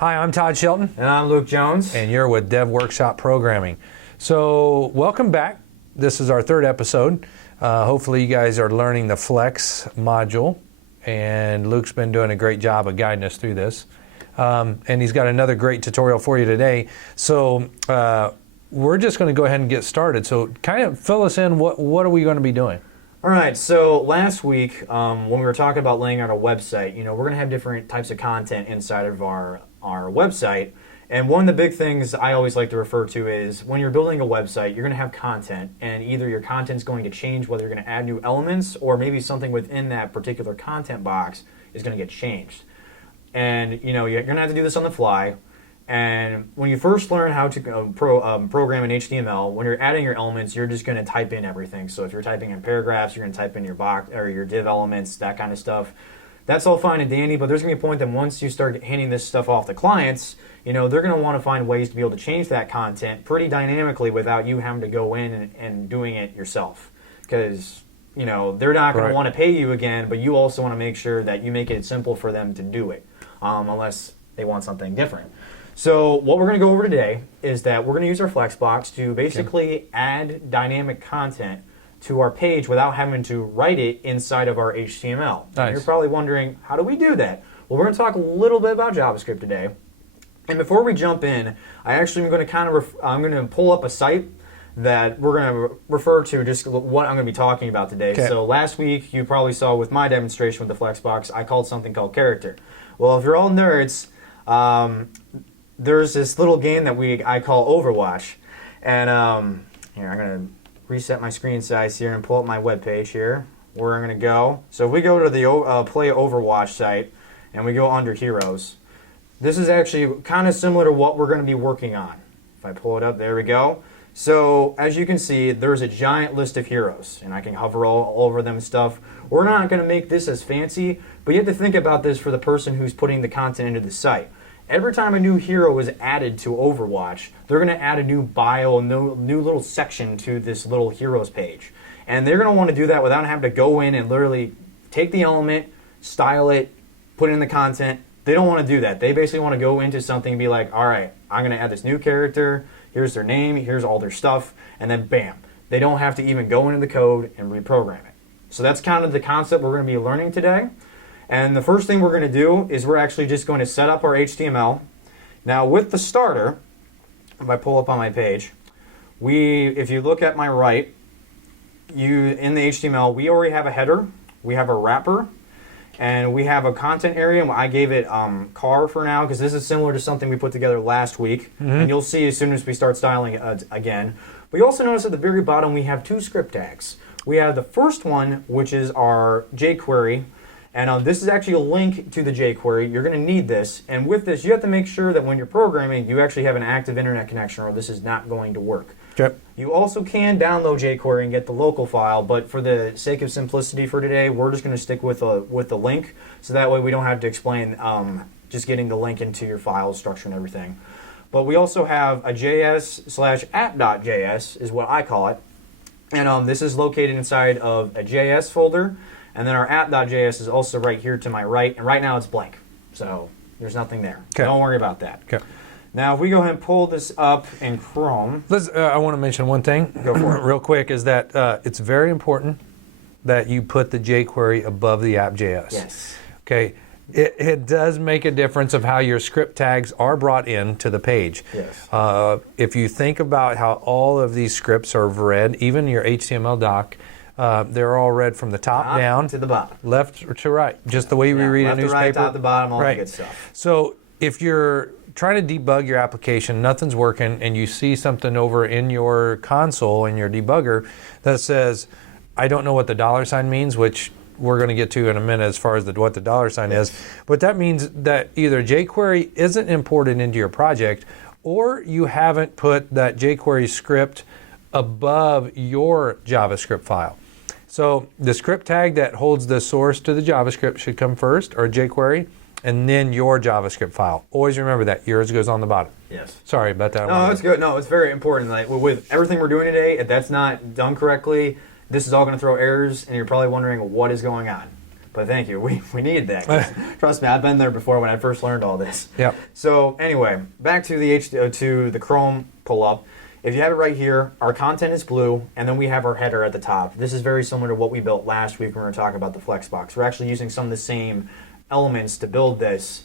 Hi, I'm Todd Shelton. And I'm Luke Jones. And you're with Dev Workshop Programming. So welcome back. This is our third episode. Hopefully you guys are learning the Flex module. And Luke's been doing a great job of guiding us through this. And he's got another great tutorial for you today. So we're just going to go ahead and get started. So kind of fill us in, what are we going to be doing? All right, so last week when we were talking about laying out a website, we're going to have different types of content inside of our website. And one of the big things I always like to refer to is when you're building a website, you're going to have content, and either your content's going to change, whether you're going to add new elements, or maybe something within that particular content box is going to get changed. And you're going to have to do this on the fly. And when you first learn how to program in HTML, when you're adding your elements, you're just going to type in everything. So if you're typing in paragraphs, you're going to type in your box or your div elements, that kind of stuff. That's all fine and dandy, but there's going to be a point that once you start handing this stuff off to clients, they're going to want to find ways to be able to change that content pretty dynamically without you having to go in and doing it yourself. Because they're not going to want to pay you again, but you also want to make sure that you make it simple for them to do it, unless they want something different. So what we're going to go over today is that we're going to use our Flexbox to basically add dynamic content to our page without having to write it inside of our HTML. Nice. And you're probably wondering, how do we do that? Well, we're going to talk a little bit about JavaScript today. And before we jump in, I'm going to pull up a site that we're going to refer to just what I'm going to be talking about today. Okay. So last week, you probably saw with my demonstration with the Flexbox, I called something called character. Well, if you're all nerds, there's this little game that I call Overwatch. And here, I'm going to reset my screen size here and pull up my web page here where I'm going to go. So if we go to the Play Overwatch site and we go under Heroes, this is actually kind of similar to what we're going to be working on. If I pull it up, there we go. So as you can see, there's a giant list of heroes, and I can hover all over them and stuff. We're not going to make this as fancy, but you have to think about this for the person who's putting the content into the site. Every time a new hero is added to Overwatch, they're going to add a new bio, a new little section to this little heroes page. And they're going to want to do that without having to go in and literally take the element, style it, put it in the content. They don't want to do that. They basically want to go into something and be like, all right, I'm going to add this new character, here's their name, here's all their stuff, and then bam. They don't have to even go into the code and reprogram it. So that's kind of the concept we're going to be learning today. And the first thing we're going to do is we're actually just going to set up our HTML. Now with the starter, if I pull up on my page, if you look at my right, in the HTML, we already have a header, we have a wrapper, and we have a content area. I gave it car for now because this is similar to something we put together last week. Mm-hmm. And you'll see as soon as we start styling it again. We also notice at the very bottom we have two script tags. We have the first one, which is our jQuery. And this is actually a link to the jQuery. You're going to need this. And with this, you have to make sure that when you're programming, you actually have an active internet connection or this is not going to work. Okay. You also can download jQuery and get the local file, but for the sake of simplicity for today, we're just going to stick with the link. So that way we don't have to explain just getting the link into your file structure and everything. But we also have a js/app.js is what I call it. And this is located inside of a JS folder. And then our app.js is also right here to my right. And right now it's blank. So there's nothing there. Okay. Don't worry about that. Okay. Now, if we go ahead and pull this up in Chrome. I want to mention one thing Go for it. real quick is that it's very important that you put the jQuery above the app.js. Yes. Okay. It does make a difference of how your script tags are brought into the page. Yes. If you think about how all of these scripts are read, even your HTML doc, they're all read from the top down to the bottom, left or to right, just the way we read a newspaper. Left to right, top to bottom, all that good stuff. So if you're trying to debug your application, nothing's working, and you see something over in your console in your debugger that says, "I don't know what the $sign means," which we're going to get to in a minute as far as what the $sign is, but that means that either jQuery isn't imported into your project, or you haven't put that jQuery script above your JavaScript file. So the script tag that holds the source to the JavaScript should come first, or jQuery, and then your JavaScript file. Always remember that. Yours goes on the bottom. Yes. Sorry about that. No, it's good. No, it's very important. Like with everything we're doing today, if that's not done correctly, this is all going to throw errors, and you're probably wondering what is going on. But thank you. We needed that. 'Cause trust me, I've been there before when I first learned all this. Yep. So anyway, back to the Chrome pull-up. If you have it right here, our content is blue, and then we have our header at the top. This is very similar to what we built last week when we were talking about the Flexbox. We're actually using some of the same elements to build this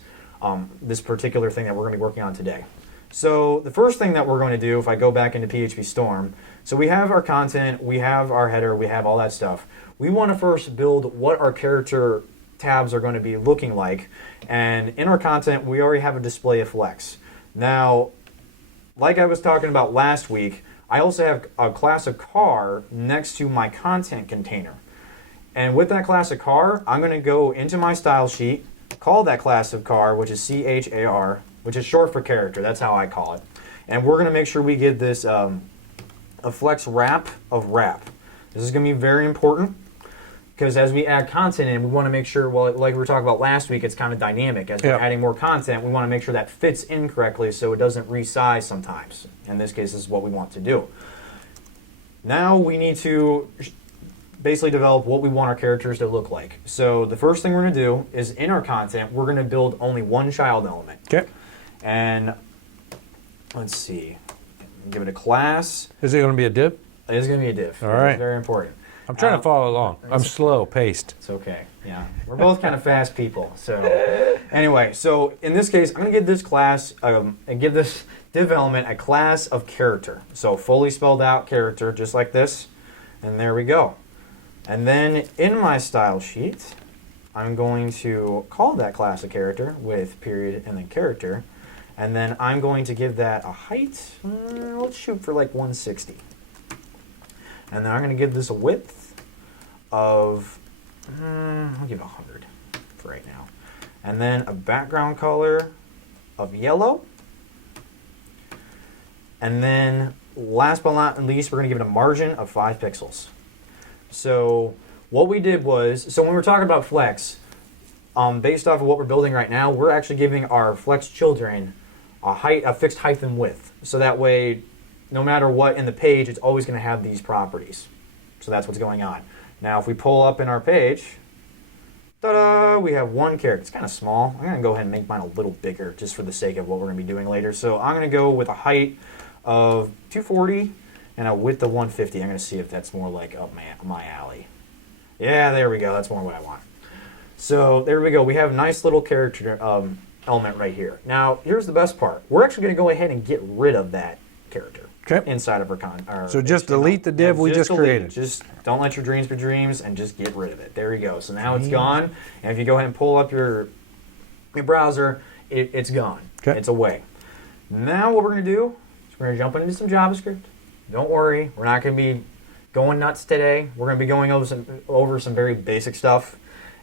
particular thing that we're going to be working on today. So the first thing that we're going to do, if I go back into PHP Storm, so we have our content, we have our header, we have all that stuff. We want to first build what our character tabs are going to be looking like. And in our content, we already have a display of Flex. Now, like I was talking about last week, I also have a class of car next to my content container. And with that class of car, I'm going to go into my style sheet, call that class of car, which is CHAR, which is short for character. That's how I call it. And we're going to make sure we get this a flex wrap of wrap. This is going to be very important because as we add content in, we want to make sure, well, like we were talking about last week, it's kind of dynamic. As we're adding more content, we want to make sure that fits in correctly so it doesn't resize sometimes. In this case, this is what we want to do. Now we need to basically develop what we want our characters to look like. So the first thing we're going to do is in our content, we're going to build only one child element. Okay. And let's see, give it a class. Is it going to be a div? It is going to be a div. All right. It's very important. I'm trying to follow along. I'm slow paced. It's okay. Yeah. We're both kind of fast people. So anyway, so in this case, I'm going to give this class, and give this div element a class of character. So fully spelled out character, just like this. And there we go. And then in my style sheet, I'm going to call that class of character with period and then character. And then I'm going to give that a height. Let's shoot for like 160. And then I'm going to give this a width of, I'll give it 100 for right now. And then a background color of yellow. And then last but not least, we're going to give it a margin of 5 pixels. So what we did was, so when we're talking about Flex, based off of what we're building right now, we're actually giving our Flex children a fixed height and width. So that way, no matter what in the page, it's always going to have these properties. So that's what's going on. Now, if we pull up in our page, ta-da, we have one character. It's kind of small. I'm going to go ahead and make mine a little bigger just for the sake of what we're going to be doing later. So I'm going to go with a height of 240 and a width of 150. I'm going to see if that's more like up my alley. Yeah, there we go. That's more what I want. So there we go. We have a nice little character element right here. Now, here's the best part. We're actually going to go ahead and get rid of that character inside of our So just delete the div we just created. Just don't let your dreams be dreams and just get rid of it. There you go. So now it's gone. And if you go ahead and pull up your browser, it's gone. Okay. It's away. Now what we're going to do is we're going to jump into some JavaScript. Don't worry. We're not going to be going nuts today. We're going to be going over some very basic stuff.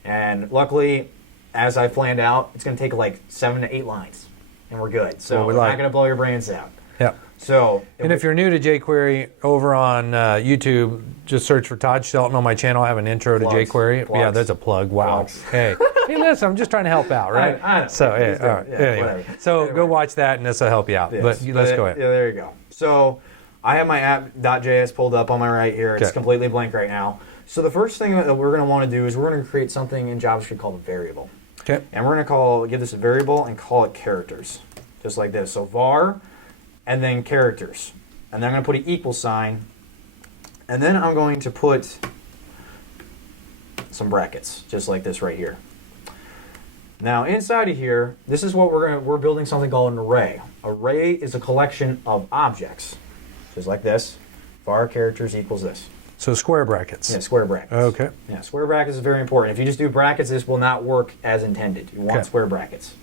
And luckily, as I planned out, it's going to take like 7 to 8 lines. And we're good. So we're not going to blow your brains out. Yeah. So, and if you're new to jQuery, over on YouTube, just search for Todd Shelton on my channel. I have an intro to jQuery. Yeah, there's a plug. Wow. Hey, listen, I'm just trying to help out, right? I know. So, all right. Anyway, so go watch that, and this will help you out. Yes, but let's go ahead. Yeah, there you go. So I have my app.js pulled up on my right here. It's completely blank right now. So the first thing that we're going to want to do is we're going to create something in JavaScript called a variable. Okay. And we're going to give this a variable and call it characters, just like this. So var, and then characters. And then I'm going to put an equal sign. And then I'm going to put some brackets, just like this right here. Now inside of here, this is what we're building something called an array. Array is a collection of objects, just like this. Var characters equals this. So square brackets. Yeah, square brackets. Okay. Yeah, square brackets is very important. If you just do brackets, this will not work as intended. You want square brackets.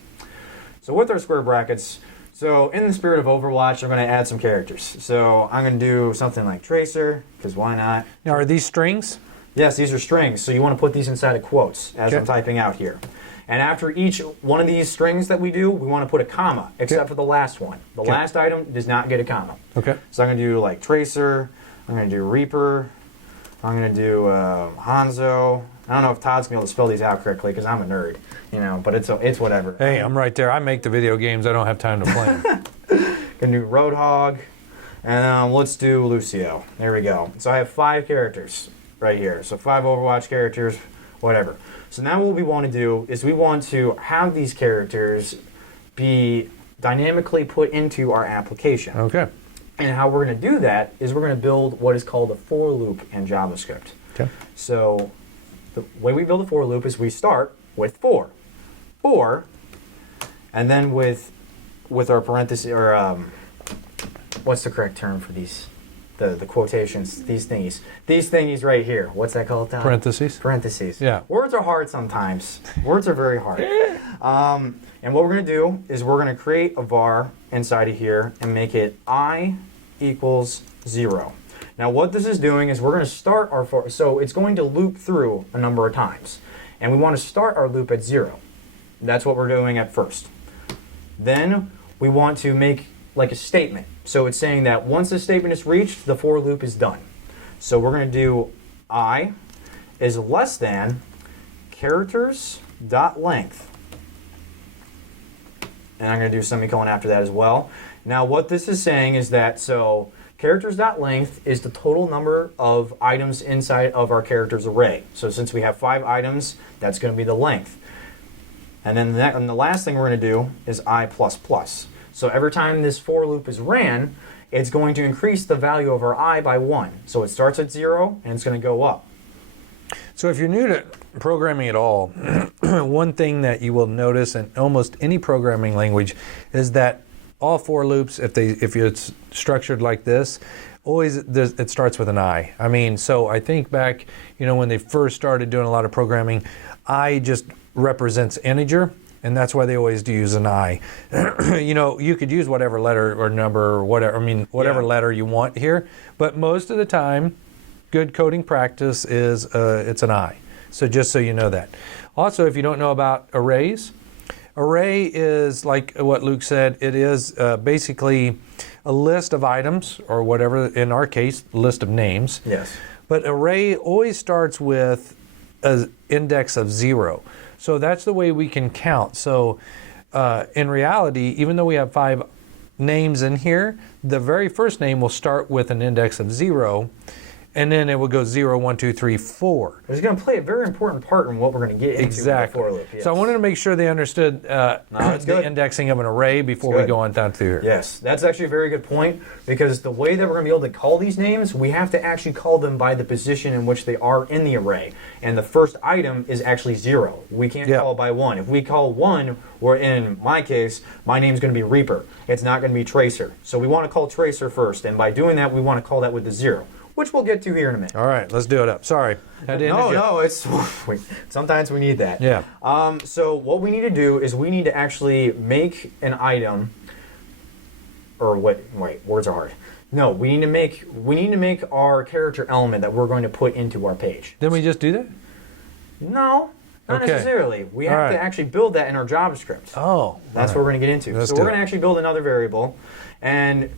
So with our square brackets, so in the spirit of Overwatch, I'm going to add some characters. So I'm going to do something like tracer, because why not? Now, are these strings? Yes, these are strings. So you want to put these inside of quotes as I'm typing out here. And after each one of these strings that we do, we want to put a comma, except for the last one. The last item does not get a comma. Okay. So I'm going to do like tracer, I'm going to do reaper, I'm going to do Hanzo. I don't know if Todd's going to be able to spell these out correctly because I'm a nerd, but it's whatever. Hey, I'm right there. I make the video games. I don't have time to play them. Going to do Roadhog, and let's do Lucio. There we go. So I have 5 characters right here. So 5 Overwatch characters. whatever. So now what we want to do is we want to have these characters be dynamically put into our application. Okay. And how we're going to do that is we're going to build what is called a for loop in JavaScript. Okay. So the way we build a for loop is we start with for, and then with our parentheses, or what's the correct term for these? The quotations, these thingies right here. What's that called, Tom? Parentheses. Yeah. Words are hard sometimes. Words are very hard. And what we're going to do is we're going to create a var inside of here and make it I equals 0. Now what this is doing is we're going to start our for, so it's going to loop through a number of times. And we want to start our loop at 0. That's what we're doing at first. Then we want to make like a statement. So it's saying that once the statement is reached, the for loop is done. So we're going to do I is less than characters dot length. And I'm going to do semicolon after that as well. Now what this is saying is that, so characters dot length is the total number of items inside of our characters array. So since we have 5 items, that's going to be the length. And then the last thing we're going to do is I plus plus. So every time this for loop is ran, it's going to increase the value of our I by 1. So it starts at 0 and it's going to go up. So if you're new to programming at all, one thing that you will notice in almost any programming language is that all for loops, if it's structured like this, always it starts with an I. I mean, so I think back, when they first started doing a lot of programming, I just represents integer. And that's why they always do use an I. You could use whatever letter or number or whatever, whatever letter you want here. But most of the time, good coding practice is it's an I. So just so you know that. Also, if you don't know about arrays, array is like what Luke said. It is basically a list of items, or whatever, in our case, list of names. Yes. But array always starts with an index of 0. So that's the way we can count. So in reality, even though we have 5 names in here, the very first name will start with an index of 0, and then it will go 0, 1, 2, 3, 4. It's going to play a very important part in what we're going to get into Exactly. with the for loop. Yes. So I wanted to make sure they understood the indexing of an array before we go on down through here. Yes, that's actually a very good point, because the way that we're going to be able to call these names, we have to actually call them by the position in which they are in the array. And the first item is actually 0. We can't call it by 1. If we call 1, or in my case, my name's going to be Reaper. It's not going to be Tracer. So we want to call Tracer first, and by doing that, we want to call that with the 0. Which we'll get to here in a minute. All right, let's do it up. Sorry. No, it's sometimes we need that. Yeah. So what we need to do is we need to actually make an item, or wait, words are hard. No, we need to make our character element that we're going to put into our page. Didn't we just do that? No, not Okay. necessarily. We have to actually build that in our JavaScript. Oh. That's what we're going to get into. Let's so do we're going it. to actually build another variable, and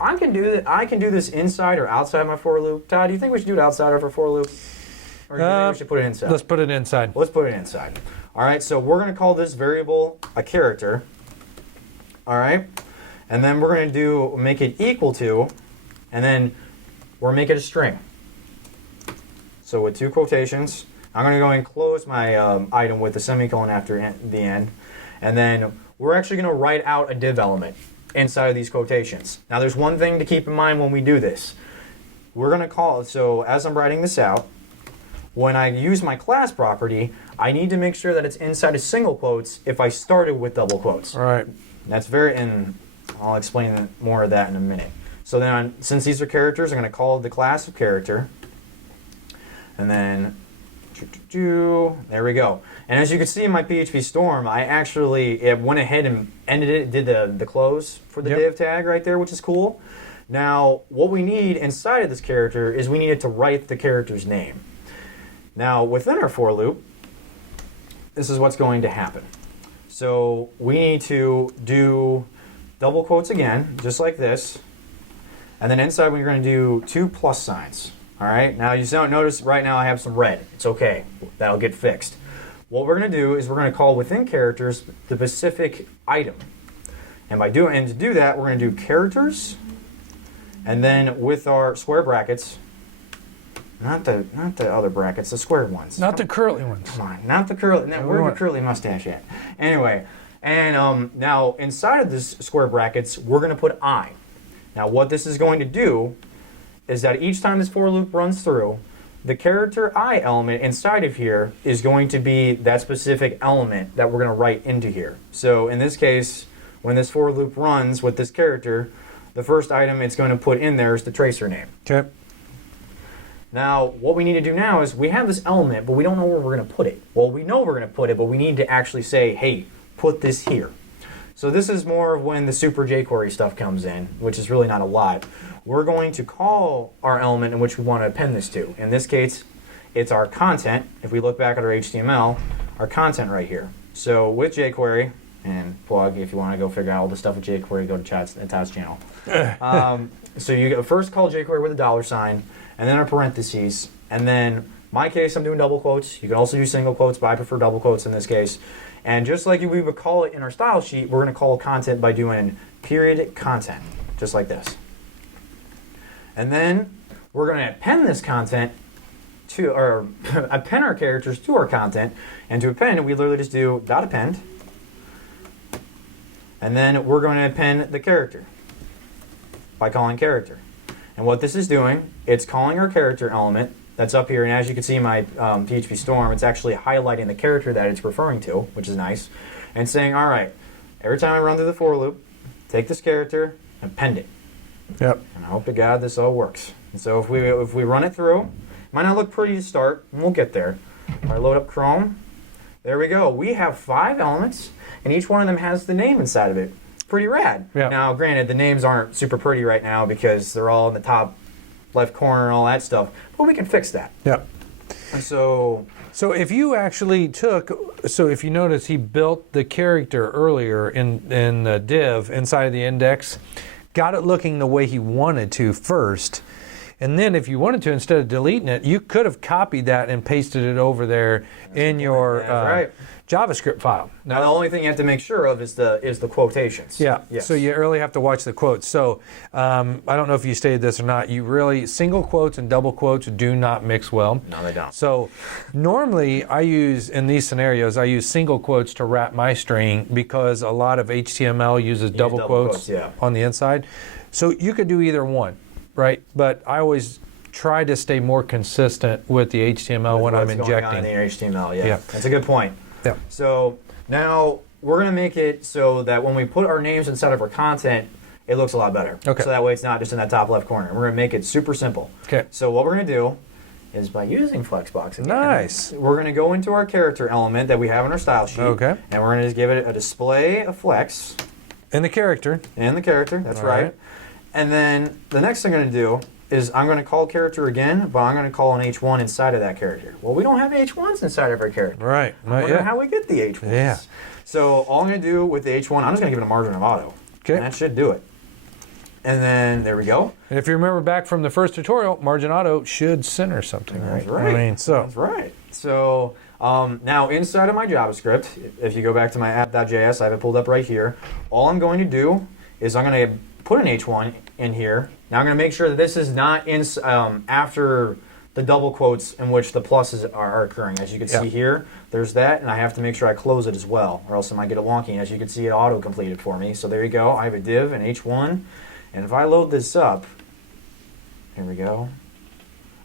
I can do this inside or outside my for loop. Todd, do you think we should do it outside of our for loop, or do you think we should put it inside? Let's put it inside. Let's put it inside. All right. So we're going to call this variable a character. All right, and then we're going to make it equal to, and then we're make it a string. So with 2 quotations. I'm going to go and close my item with a semicolon after the end. And then we're actually going to write out a div element inside of these quotations. Now there's one thing to keep in mind when we do this. We're going to call it, so as I'm writing this out, when I use my class property, I need to make sure that it's inside of single quotes if I started with double quotes. All right. That's and I'll explain more of that in a minute. So then, since these are characters, I'm going to call the class of character. And then there we go. And as you can see in my PHP Storm, I actually went ahead and did the close for the div tag right there, which is cool. Now, what we need inside of this character is we needed to write the character's name. Now, within our for loop, this is what's going to happen. So we need to do double quotes again, just like this. And then inside we're going to do 2 plus signs. All right, now you don't notice right now I have some red. It's okay, that'll get fixed. What we're going to do is we're going to call within characters the specific item. And to do that, we're going to do characters, and then with our square brackets, Not the other brackets, the squared ones. Not the curly ones. Come on, not the curly. Where's the curly mustache at? Anyway, and now inside of this square brackets, we're going to put I. Now what this is going to do is that each time this for loop runs through, the character I element inside of here is going to be that specific element that we're going to write into here. So in this case, when this for loop runs with this character, the first item it's going to put in there is the tracer name. Okay. Now, what we need to do now is we have this element, but we don't know where we're going to put it. Well, we know we're going to put it, but we need to actually say, hey, put this here. So this is more of when the super jQuery stuff comes in, which is really not a lot. We're going to call our element in which we want to append this to. In this case, it's our content. If we look back at our HTML, our content right here. So with jQuery, and plug if you want to go figure out all the stuff with jQuery, go to Todd's channel. So you first call jQuery with a $, and then a parentheses, and then my case I'm doing double quotes. You can also use single quotes, but I prefer double quotes in this case. And just like we would call it in our style sheet, we're going to call content by doing period content, just like this. And then we're going to append this content to, or append our characters to our content. And to append, we literally just do dot append. And then we're going to append the character by calling character. And what this is doing, it's calling our character element that's up here. And as you can see in my PHP Storm, it's actually highlighting the character that it's referring to, which is nice. And saying, all right, every time I run through the for loop, take this character and append it. Yep. And I hope to God this all works. And so if we run it through, it might not look pretty to start, and we'll get there. If I load up Chrome, there we go. We have 5 elements, and each one of them has the name inside of it. Pretty rad. Yep. Now, granted, the names aren't super pretty right now because they're all in the top left corner and all that stuff, but we can fix that. Yep. And so if you actually if you notice, he built the character earlier in the div inside of the index, got it looking the way he wanted to first, and then if you wanted to, instead of deleting it, you could have copied that and pasted it over there in your right. JavaScript file. Now the only thing you have to make sure of is the quotations. Yeah. Yes. So you really have to watch the quotes. So I don't know if you stated this or not. You really single quotes and double quotes do not mix well. No, they don't. So normally I use in these scenarios single quotes to wrap my string because a lot of HTML uses double quotes yeah. on the inside. So you could do either one, right? But I always try to stay more consistent with the HTML when I'm injecting. Going on in the HTML, yeah. That's a good point. Yeah. So now we're going to make it so that when we put our names inside of our content, it looks a lot better. Okay. So that way it's not just in that top left corner. We're going to make it super simple. Okay. So what we're going to do is by using Flexbox again, Nice. we're going to go into our character element that we have in our style sheet. Okay. And we're going to just give it a display of flex. And the character. And the character, that's All right. right. And then the next thing I'm going to do is I'm going to call character again, but I'm going to call an H1 inside of that character. Well, we don't have H1s inside of our character. Right. I wonder how we get the H1s. Yeah. So all I'm going to do with the H1, I'm just going to give it a margin of auto. Okay. And that should do it. And then there we go. And if you remember back from the first tutorial, margin auto should center something, right? That's right. I mean, so. That's right. So now inside of my JavaScript, if you go back to my app.js, I have it pulled up right here. All I'm going to do is I'm going to put an H1 in here. Now I'm going to make sure that this is not in after the double quotes in which the pluses are occurring. As you can see here, there's that, and I have to make sure I close it as well, or else it might get it wonky. And as you can see, it auto-completed for me. So there you go. I have a div, an H1, and if I load this up, here we go.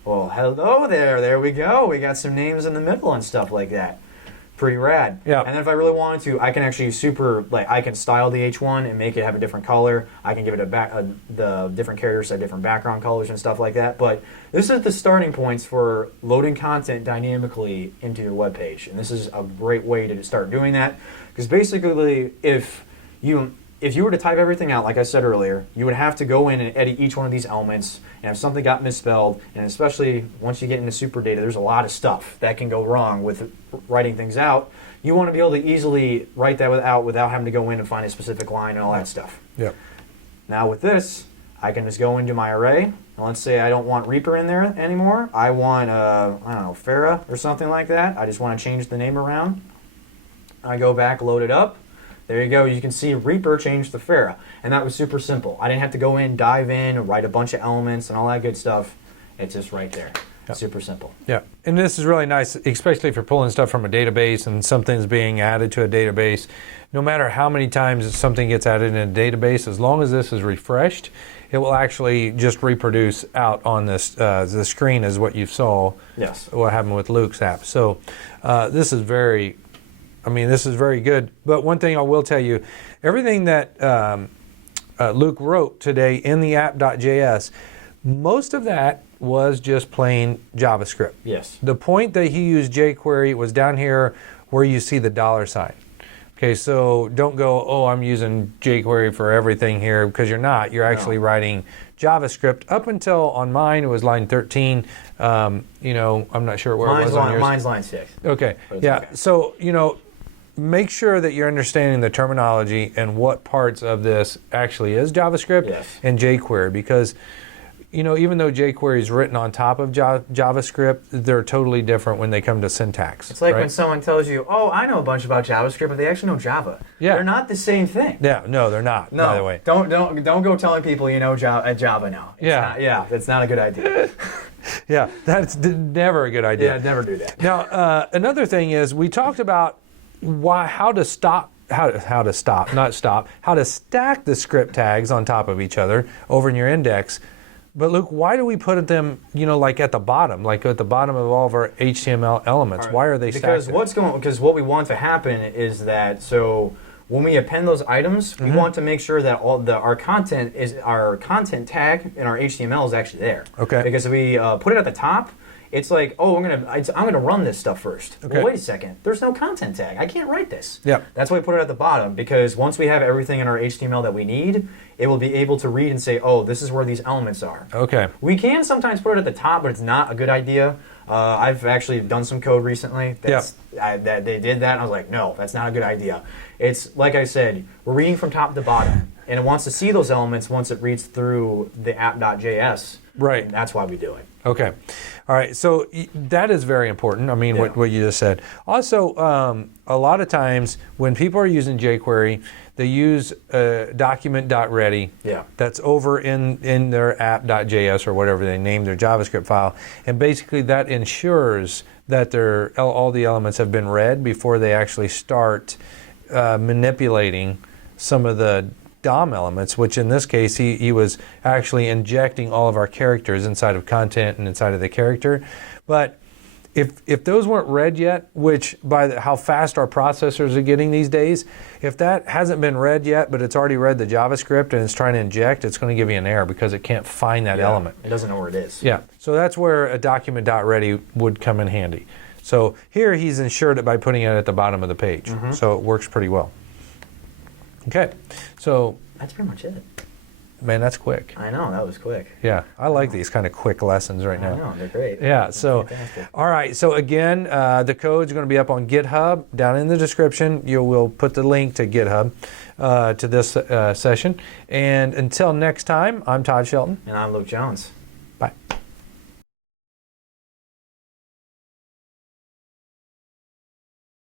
Well, hello there. There we go. We got some names in the middle and stuff like that. Pretty rad. Yeah. And then if I really wanted to, I can actually I can style the H1 and make it have a different color. I can give it the different characters have different background colors and stuff like that. But this is the starting points for loading content dynamically into your web page. And this is a great way to start doing that. Because basically, if you were to type everything out, like I said earlier, you would have to go in and edit each one of these elements. And if something got misspelled, and especially once you get into super data, there's a lot of stuff that can go wrong with writing things out. You want to be able to easily write that without having to go in and find a specific line and all that stuff. Yep. Now with this, I can just go into my array. And let's say I don't want Reaper in there anymore. I want, I don't know, Farah or something like that. I just want to change the name around. I go back, load it up. There you go. You can see Reaper changed to Farah. And that was super simple. I didn't have to go in, dive in, and write a bunch of elements and all that good stuff. It's just right there. Super simple. Yeah, and this is really nice, especially if you're pulling stuff from a database and something's being added to a database. No matter how many times something gets added in a database, as long as this is refreshed, it will actually just reproduce out on this the screen as what you saw. Yes. What happened with Luke's app. So this is very good. But one thing I will tell you, everything that Luke wrote today in the app.js, most of that was just plain JavaScript. Yes. The point that he used jQuery was down here where you see the $sign. Okay, so don't go, oh, I'm using jQuery for everything here, because you're not. You're actually writing JavaScript. Up until on mine, it was line 13. I'm not sure where it was on yours. Mine's line 6. Okay, yeah. Okay. So, make sure that you're understanding the terminology and what parts of this actually is JavaScript and jQuery, because even though jQuery is written on top of JavaScript, they're totally different when they come to syntax. It's like when someone tells you, oh, I know a bunch about JavaScript, but they actually know Java. Yeah. They're not the same thing. Yeah, no, they're not, by the way. Don't go telling people you know Java now. That's not a good idea. Yeah, that's never a good idea. Yeah, never do that. Now, another thing is we talked about how to stack the script tags on top of each other over in your index. But Luke, why do we put them, like at the bottom of all of our HTML elements? Right. Why are they stacked? Because what we want to happen is that when we append those items, we want to make sure that our content tag in our HTML is actually there. Okay. Because if we put it at the top, it's like, oh, I'm gonna run this stuff first. Okay. Well, wait a second. There's no content tag. I can't write this. Yeah. That's why we put it at the bottom, because once we have everything in our HTML that we need, it will be able to read and say, oh, this is where these elements are. Okay. We can sometimes put it at the top, but it's not a good idea. I've actually done some code recently that they did that, and I was like, no, that's not a good idea. It's like I said, we're reading from top to bottom, and it wants to see those elements once it reads through the app.js. Right. And that's why we do it. Okay. All right. So that is very important. I mean, what you just said. Also, a lot of times when people are using jQuery, they use document.ready. Yeah. That's over in their app.js or whatever they name their JavaScript file. And basically that ensures that all the elements have been read before they actually start manipulating some of the DOM elements, which in this case he was actually injecting all of our characters inside of content and inside of the character. But if those weren't read yet, which by how fast our processors are getting these days, if that hasn't been read yet, but it's already read the JavaScript and it's trying to inject, it's going to give you an error because it can't find that element. It doesn't know where it is. Yeah, so that's where a document.ready would come in handy. So here he's ensured it by putting it at the bottom of the page. So it works pretty well. Okay, so that's pretty much it. Man, that's quick. I know, that was quick. Yeah, I like these kind of quick lessons right now. I know, they're great. Yeah, so, all right, so again, the code's going to be up on GitHub. Down in the description, we'll put the link to GitHub to this session. And until next time, I'm Todd Shelton. And I'm Luke Jones.